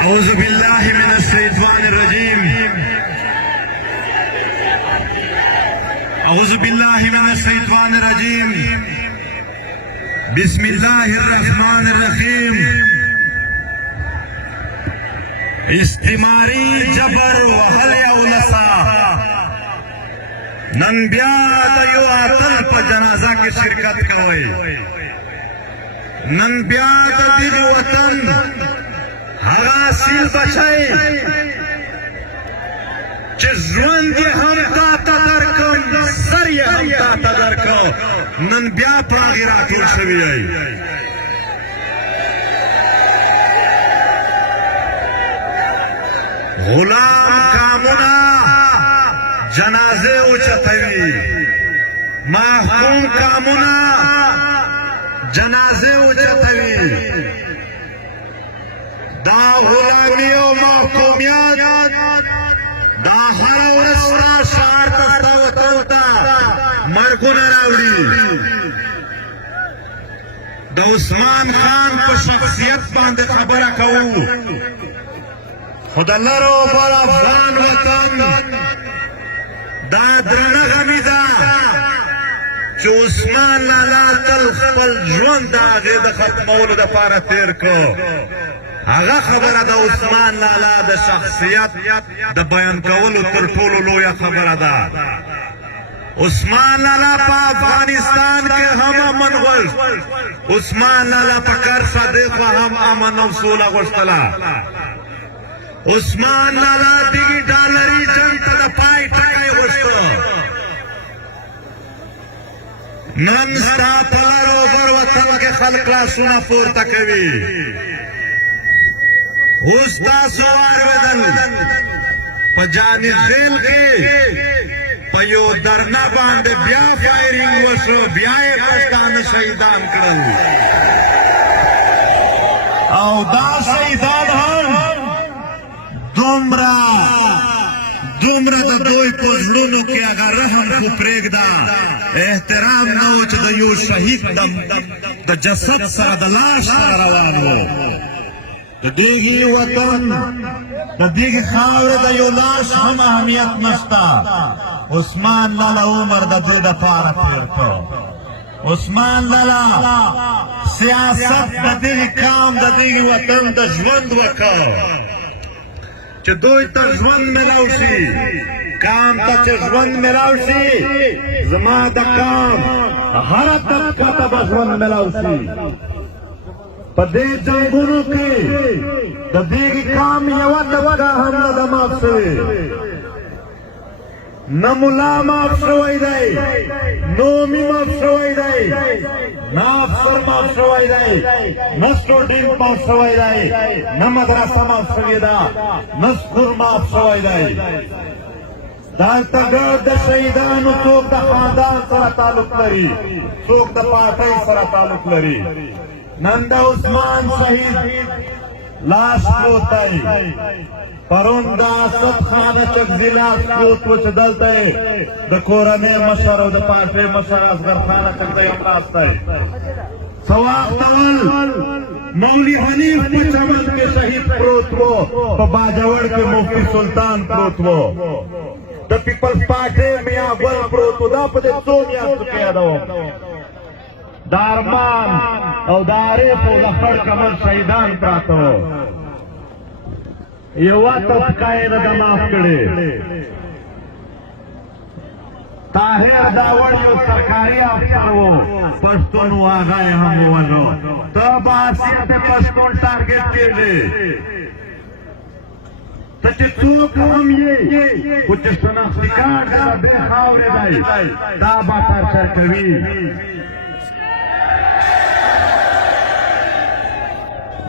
औज़ु बिल्लाहि मिनश शैतानिर रजीम। औज़ु बिल्लाहि मिनश शैतानिर रजीम। बिस्मिल्लाहिर रहमानिर रहीम। इस्तिमारी जबर वहल उलसा नन बिया यो आतल पर जनाजा की शिरकत कवई नन बिया दिल वतन हगा सील बचाई ज़्वंद हम ताता दरकम सर हम ताता दरको नन बिया प्रागिरा की शवी आई गुलाम कामुना जनाजे उचतवी महकूम कामुना जनाजे उचतवी दा गुलामी और महकूमियत दा हर औरसरा शार तस्तावता मरकुना रावड़ी दा उस्मान खान को शख्सियत बांधे खबर कहूँ खुदा लरो पर अफगान वतन दादरण गमीदा जो उस्मान लाला तल खपल ज़्वंद दागे द खत्मौल द पारा तेर को आगा खबर दा उस्मान लाला द शख्सियत द बयान कवल उत्तर टोलो लोया खबर दा उस्मान लाला पा अफगानिस्तान के हम अमन वल उस्मान लाला पकर सदेक हम अमन अफसूला वस्तला उस्मान लाला दिगी डालरी जनता दा पाई टकाई वस्तो नन स्टा तलर ओबर वतन के खलकला सुना पोर तकवी उस्ता सवार बदल पजानी जेल के पयो दरना बांधे ब्या फायरिंग वसो ब्याए पस्तान शहीदान करल औ दा शहीदान दुमरा दुमरा द दोई पोजड़ों के अगर रहम को प्रेगदा एहतराम नौच द यो शहीद दम द जसद सर द लाश सर रवान हो द देगी वतन द देगी खावर द यो लाश हम अहमियत नस्ता उस्मान लाला उमर द दे द पारा फेर को उस्मान लाला सियासत द देगी काम द देगी वतन द ज़्वंद वका च दोई तक ज़्वंद मिलाउशी काम तक ज़्वंद मिलाउशी जमा द काम हर तक का तब ज़्वंद मिलाउशी पदे जंगुरु के द देगी काम यवा तवगा हम न दमाग से न मुला माफ सवाई दाई नोमी माफ सवाई दाई ना अफसर माफ सवाई दाई न स्टूडेंट माफ सवाई दाई न मदरसा माफ सवेदा न स्कूल माफ सवाई दाई दातगर द शहीदान चोक द खानदान सरा तालुक लरी चोक द पार्टी सरा तालुक लरी नंदा उस्मान शहीद लाश कोताई परुंदा सब खाना चक जिला कोत वच दलते द कोरने मशर द पार्टी मशर असगर खाना चक दे रास्ता है सवाब तवल मौली हनीफ के चमन के शहीद प्रोतवो तो बाजवड़ के मुफ्ती सुल्तान प्रोतवो द पीपल्स पार्टी मियां गोल प्रोतो दा पदे सोनिया सुके दो दारमान और दारे को लखड़ कमल शहीदान प्रातो युवा तबकाए न माफ करे ताहिर दावड़ यो सरकारी अफसर वो पश्तून आ गए हम वनो तब आसियत पश्तून टारगेट के दे सच्चे चूक हम ये कुछ शनाख्ती कार्ड का बेखावरे दाई दा बातर सरकवी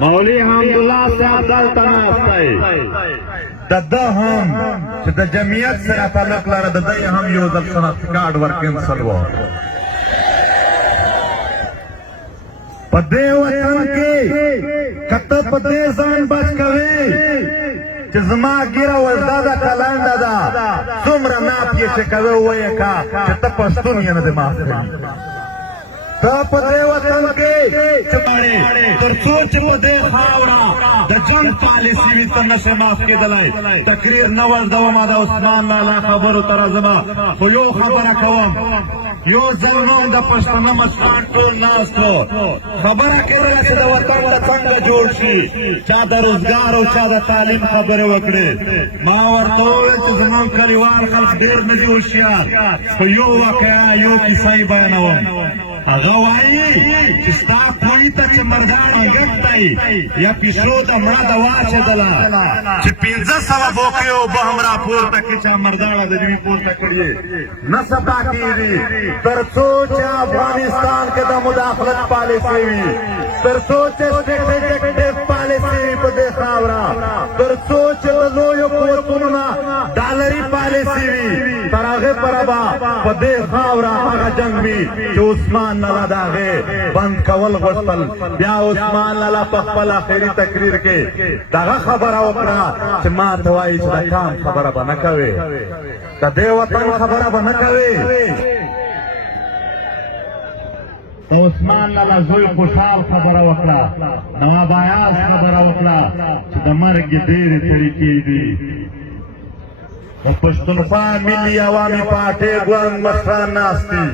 मौली हमदुल्ला से अदल तनास्ताई दद हम द जमियत से ताल्लुक लारा दद हम यो दल शनाख्ती कार्ड वर्किंग सलवा पदे वतन के कत पदे जान बच कवे जमा गिरा वजदा कलान दादा तुमरा नाप ये से कवे हुए का तपस्तुन ये न दिमाग पदे वतन के चपाड़े तर सोच पदे खावड़ा द जंग पॉलिसी भी तन से माफ के दलाई तकरीर नवल दवा दा उस्मान लाला खबर तरजमा खो यो खबर कवम यो जलमों दा पश्तना मस्तान टोल नास को खबर के से दा वतन दा संग जोड़ सी चा दा रोजगार और चा दा तालीम खबर वकड़े मावर तो जमान कलिवार खल्क देर में जो होशियार खो यो वाकया यो किसाई बयानवम अगवाई किस्ता कोई तक मर्दान अंगताई या पिछलो दा मड़ा दवा से दला कि 1500 बोके ओ बहमरा पूर तक चा मर्दाना दजवी पूर तक करिए न सता की तरसो चा अफगानिस्तान के दा मुदाखलत पॉलिसी तरसो चे स्ट्रेटेजिक पॉलिसी पे देखावरा तरसो चे लोयो को तुमना डॉलरी पॉलिसी तरागे परबा पे देखावरा आगा जंग भी जो उस्मान नाला दागे बंद कवल गस्तल या उस्मान नाला पखपल आखिरी तकरीर के दागा खबरा वकरा चे मां दवाई चा काम खबरा बना कवे ता देवतन खबरा बना कवे तो उस्मान नाला जोई खुशाल खबरा वकरा नवाब आयाज खबरा वकरा चे दमर के देर तरीके दी पश्तूनख्वा मिली अवामी पार्टी गुआंग मसरान नास्ती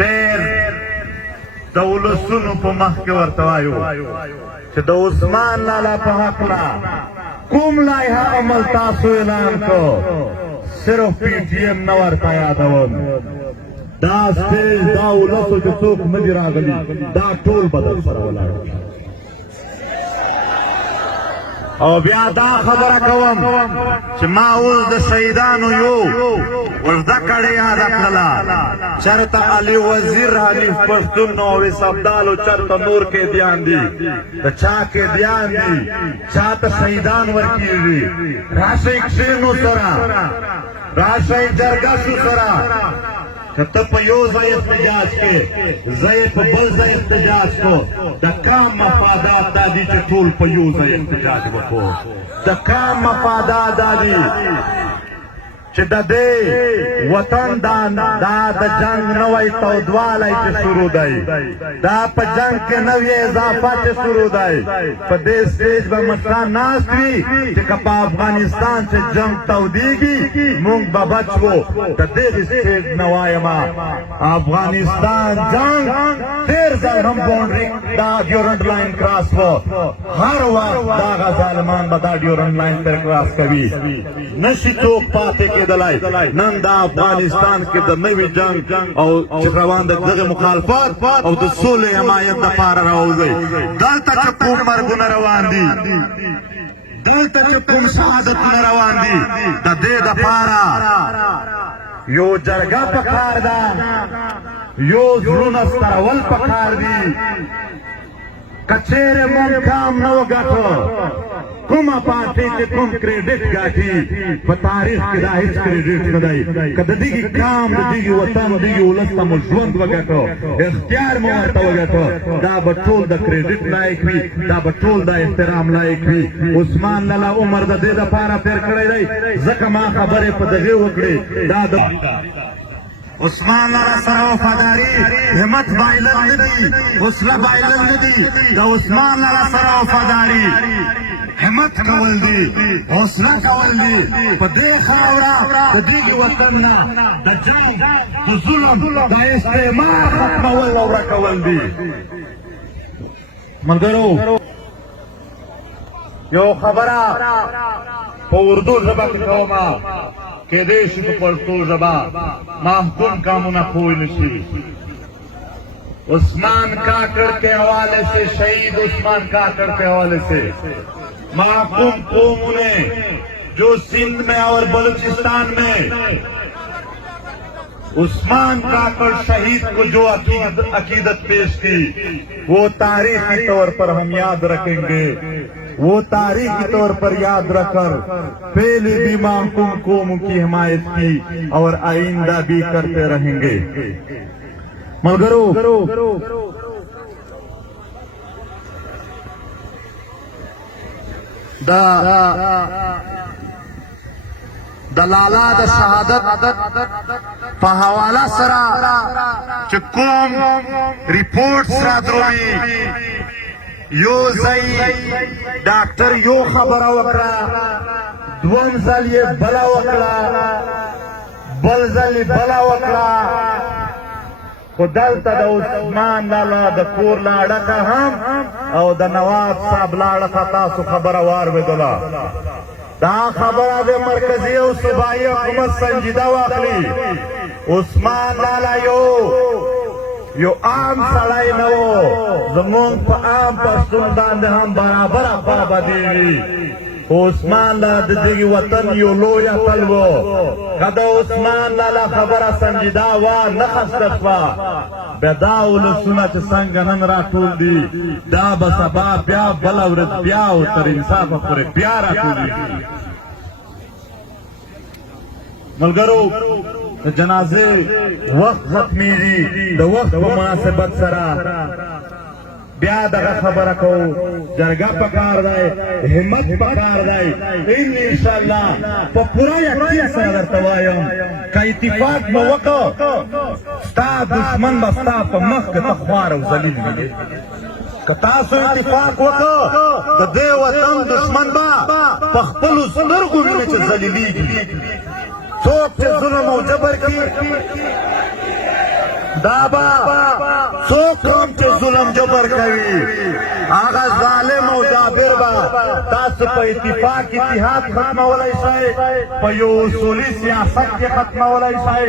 देर दौलसुनु पे मह के वर्तवायो चे द उस्मान लाला पे हकला कुम लाइहा अमल तासु ऐलान को सिर्फ पीटीएम न वर्ता यादवन दा स्टेज दौलसु जो चूक मजिरा गली दा टोल बदल सरवला और ब्यादा खबर कवम चे माउल द शहीदानु यो वर्दा कड़े याद अखला चरता अली वजीर अली पश्तून नौवे सब्दालो चरता नूर के ध्यान दी द चा के ध्यान दी चात शहीदान वर्की दी राशिक शेनु सरा राशिक जरगा सुसरा तब यो जय इख्तिजाज के जय बल जय इख्तिजाज को दकाम मफादात दादी चे टूल पयो जय इख्तिजाज को दकाम मफादात दादी चे दे वतन दान दा द जंग नवई तो द्वालाई चे शुरू दई दा प जंग के नवी इजाफा चे शुरू दई प देश स्टेज ब मसरा नास्वी चे कपा अफगानिस्तान से जंग तौदीगी मूंग बबचवो द देश स्टेज नवायमा अफगानिस्तान जंग देर जल हम बाउंड्री दा ड्यूरेंट लाइन क्रॉस वो हर वक्त दागा जालमान बदा ड्यूरेंट लाइन पर क्रॉस कभी नशी चौक पाते के दलाई नंदा अफगानिस्तान के द नवी जंग और चक्रवान द जगह मुखालफत और द सोले हमायत द पार रहो गई दल तक चक्कू मर गुन रवान दी दल तक चक्कू शहादत न रवान दी द दे द पारा यो जरगा पखार दा यो जुरुन सरवल पखार दी कचेरे मन काम नव गाठो कुमा पार्टी के कुम क्रेडिट गाठी तारीख के दाहिर क्रेडिट कदाई कददी की काम ददी की वतन ददी की उलस्ता मुजवंत वगैतो इख्तियार मुआरता वगैतो दा बटोल द क्रेडिट लायक भी दा बटोल द एहतराम लायक भी उस्मान लाला उमर द दे द पारा फेर करे रही जकमा खबरे पदगे वकड़े दा उस्मान लाला सरा वफादारी हिम्मत बाइलन नदी उसला बाइलन नदी दा उस्मान लाला सरा वफादारी हिम्मत कवल दी हौसला कवल दी पदे खावरा पदी की वतन ना द जंग द जुल्म द इस्तेमार खत्मवल और कवल दी मगरो यो खबरा उर्दू जबा कौमा के देश को पढ़तो जबा महकुम कामुना कोई नशी उस्मान काकड़ के हवाले से शहीद उस्मान काकड़ के हवाले से महकुम कौम ने जो सिंध में और बलूचिस्तान में उस्मान काकड़ शहीद को जो अकीदत पेश की वो तारीखी तौर पर हम याद रखेंगे वो तारीखी तौर पर याद रखकर पहले भी महकुम कौम की हिमायत की और आइंदा भी करते रहेंगे मगरो दलाला द शहादत पहवाला सरा च कौम रिपोर्ट सरा द्रोवी یو ځای ډاکټر یو خبره وکړه، دوم ځل یې بله وکړه، بل ځل یې بله وکړه، خو دلته د عثمان لالا د کور لاړکه هم او د نواب صاحب لاړکه تاسو خبره واورېدله. دا خبره د مرکزي او صوبایي حکومت سنجیده واخلي. عثمان لالا یو عام سړی نه و، زمونږ په عام پښتون باندې هم برابره پابندي وي. عثمان لالا د دغه وطن یو لوی اتل و. که د عثمان لالا خبره سنجیده وه نه خسته شوه، بیا دا ولسونه چې څنګه نن راټول دي دا به سبا بیا بله ورځ بیا او تر انصافه پورې بیا راټولېږي. ملګرو د جنازې وخت ختمېږي، د وخت په مناسبت سره بیا دغه خبره کوو. جرګه پکار دی، همت پکار دی. انشاءالله په پوره یقین سره درته وایم که اتفاق مو وکړو ستا دشمن به ستا په مخ کې ته خوار او ذلیل وي. که تاسو اتفاق وکړو د دې وطن دشمن به په خپلو سترګو ویني چې ذلیلېږي. څوک چې ظلم او جبر کوي دا به څوک هم چې ظلم جبر کوي هغه ظالم او جابر به تاسو په اتفاق اتحاد ختمولی شئ، په یو اصولي سیاست کې ختمولی شئ،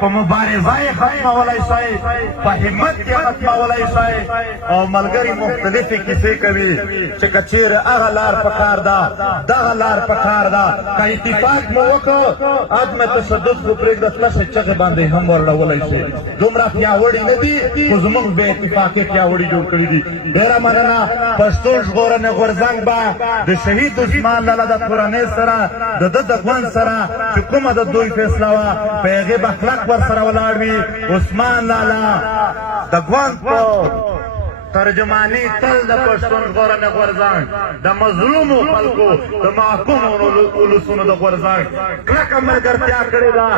په مبارزه یې ختمولی شئ، په همت کې ختمولی شئ. او ملګري مختلفې کیسې کوي چې که چېرې هغه لار پکار ده دغه لار پکار ده. که اتفاق مو وکړو عدم تشدد خو پرېږده تلشې چغې باندې هم ورلولی شي. دومره پیاوړي نه دي خو زموږ بې اتفاقي پیاوړي جوړ کړي دي. ډېره مننه. پښتون ژغورنې غورځنګ به د شهید عثمان لالا د کورنۍ سره د ده د ګوند سره چې کومه د دوی فیصله وه په هغې به کلک ورسره ولاړ وي. عثمان لالا د ګوند په ترجمانی تل د پښتون ژغورنې غورځنګ د مظلومو خلکو د محکومو ولسونو د غورځنګ کلکه ملګرتیا کړې ده.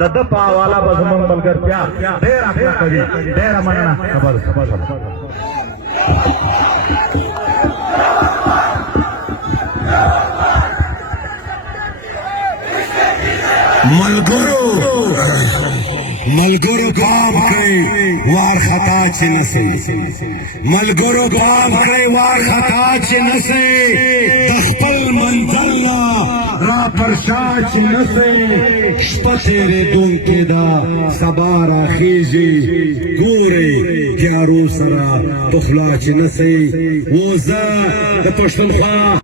د ده په حواله به زموږ ملګرتیا ډېره کلکه وي. ډېره مننه. ملګرو پام کړئ وار خطا چې نسئ. ملګرو پام کړئ وار خطا چې نسئ. د خپل منزل نه را پر شا چې نسئ. شپه تېرېدونکې ده سبا راخېږي. ګورئ تیارو سره پخلا چې نسئ. و زه د پښتونخوا